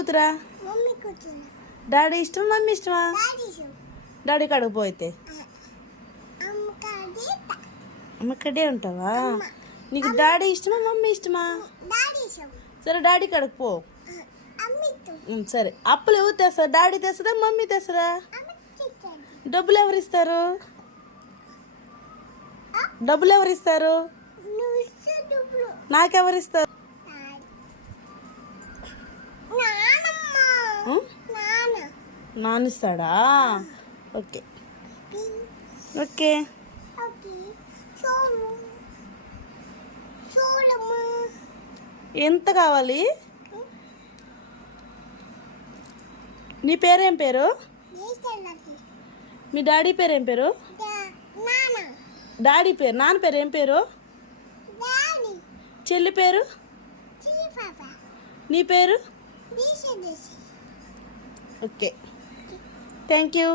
కూతురా? డాడీ ఇష్టమా మమ్మీ ఇష్టమా? డాడీ కాడికి పోయితే అమ్మ కడే ఉంటావా? నీకు డాడీ ఇష్టమా మమ్మీ ఇష్టమా? సరే డాడీ కాడికి పో. సరే అప్పులు ఎవరు తెస్తారు? డాడీ తెస్తారా మమ్మీ తెస్తారా? డబ్బులు ఎవరు ఇస్తారు? డబ్బులు ఎవరు ఇస్తారు? నాకెవరు ఇస్తారు? నాన్న ఇస్తాడా? Okay okay. ఎంత కావాలి? నీ పేరేం పేరు? మీ డాడీ పేరేం పేరు? డాడీ పేరు. నాన్న పేరు ఏం పేరు? చెల్లి పేరు? నీ పేరు? Okay thank you.